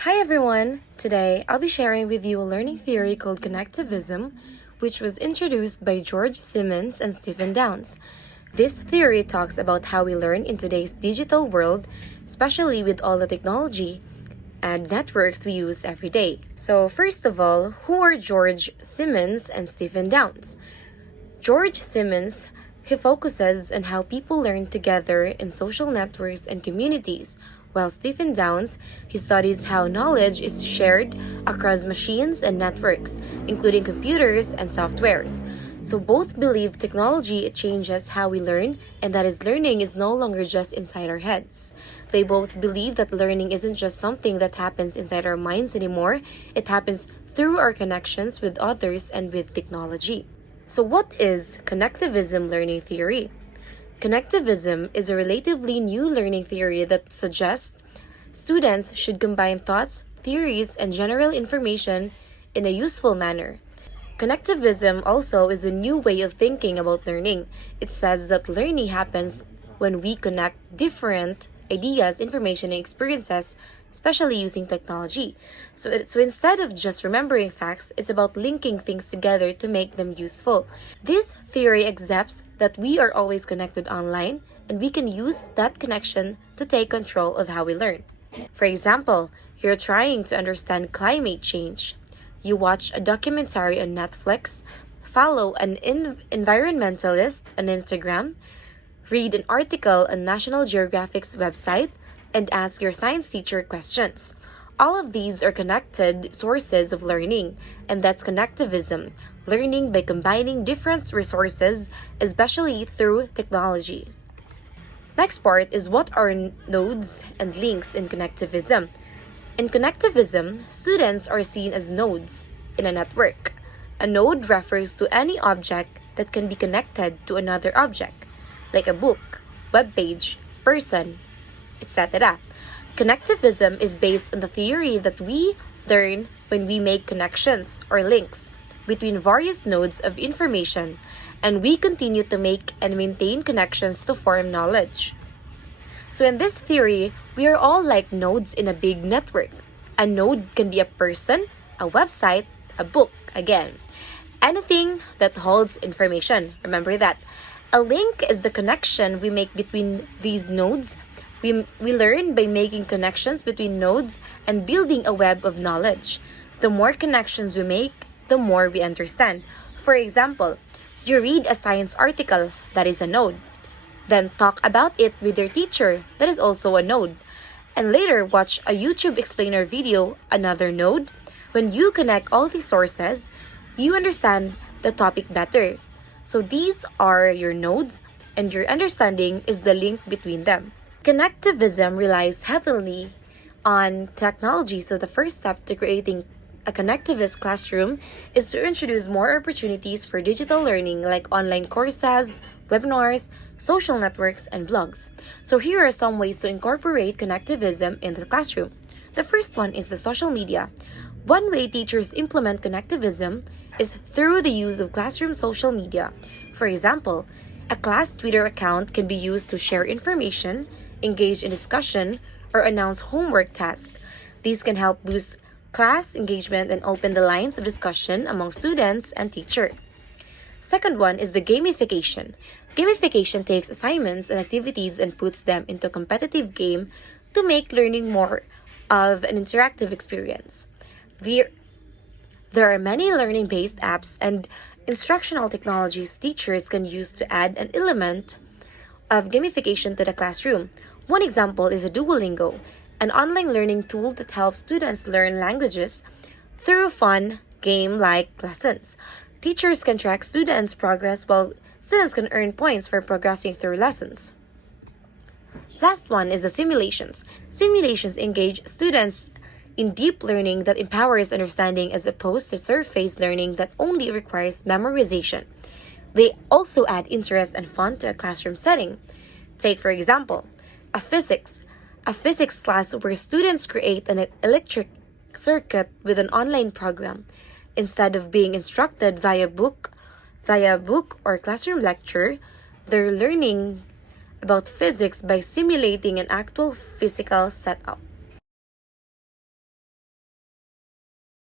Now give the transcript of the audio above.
Hi everyone! Today I'll be sharing with you a learning theory called Connectivism, which was introduced by George Siemens and Stephen Downes. This theory talks about how we learn in today's digital world, especially with all the technology and networks we use every day. So first of all, who are George Siemens and Stephen Downes? George Siemens, he focuses on how people learn together in social networks and communities, while Stephen Downes, he studies how knowledge is shared across machines and networks, including computers and softwares. So both believe technology changes how we learn and that is learning is no longer just inside our heads. They both believe that learning isn't just something that happens inside our minds anymore, it happens through our connections with others and with technology. So what is Connectivism learning theory? Connectivism is a relatively new learning theory that suggests students should combine thoughts, theories, and general information in a useful manner. Connectivism also is a new way of thinking about learning. It says that learning happens when we connect different ideas, information, and experiences, especially using technology. So instead of just remembering facts, it's about linking things together to make them useful. This theory accepts that we are always connected online, and we can use that connection to take control of how we learn. For example, you're trying to understand climate change. You watch a documentary on Netflix, follow an environmentalist on Instagram, read an article on National Geographic's website, and ask your science teacher questions. All of these are connected sources of learning, and that's connectivism, learning by combining different resources, especially through technology. Next part is what are nodes and links in connectivism. In connectivism, students are seen as nodes in a network. A node refers to any object that can be connected to another object, like a book, web page, person, etc. Connectivism is based on the theory that we learn when we make connections or links between various nodes of information, and we continue to make and maintain connections to form knowledge. So in this theory, we are all like nodes in a big network. A node can be a person, a website, a book, again. Anything that holds information. Remember that. A link is the connection we make between these nodes. We learn by making connections between nodes and building a web of knowledge. The more connections we make, the more we understand. For example, you read a science article, that is a node. Then talk about it with your teacher, that is also a node. And later watch a YouTube explainer video, another node. When you connect all these sources, you understand the topic better. So these are your nodes, and your understanding is the link between them. Connectivism relies heavily on technology, so the first step to creating a connectivist classroom is to introduce more opportunities for digital learning like online courses, webinars, social networks, and blogs. So here are some ways to incorporate connectivism in the classroom. The first one is the social media. One way teachers implement connectivism is through the use of classroom social media. For example, a class Twitter account can be used to share information, engage in discussion, or announce homework tasks. These can help boost class engagement and open the lines of discussion among students and teacher. Second one is the gamification. Gamification takes assignments and activities and puts them into a competitive game to make learning more of an interactive experience. There are many learning-based apps and instructional technologies teachers can use to add an element of gamification to the classroom. One example is a Duolingo, an online learning tool that helps students learn languages through fun, game-like lessons. Teachers can track students' progress while students can earn points for progressing through lessons. Last one is the simulations. Simulations engage students in deep learning that empowers understanding as opposed to surface learning that only requires memorization. They also add interest and fun to a classroom setting. Take, for example, a physics class where students create an electric circuit with an online program. Instead of being instructed via book or classroom lecture, they're learning about physics by simulating an actual physical setup.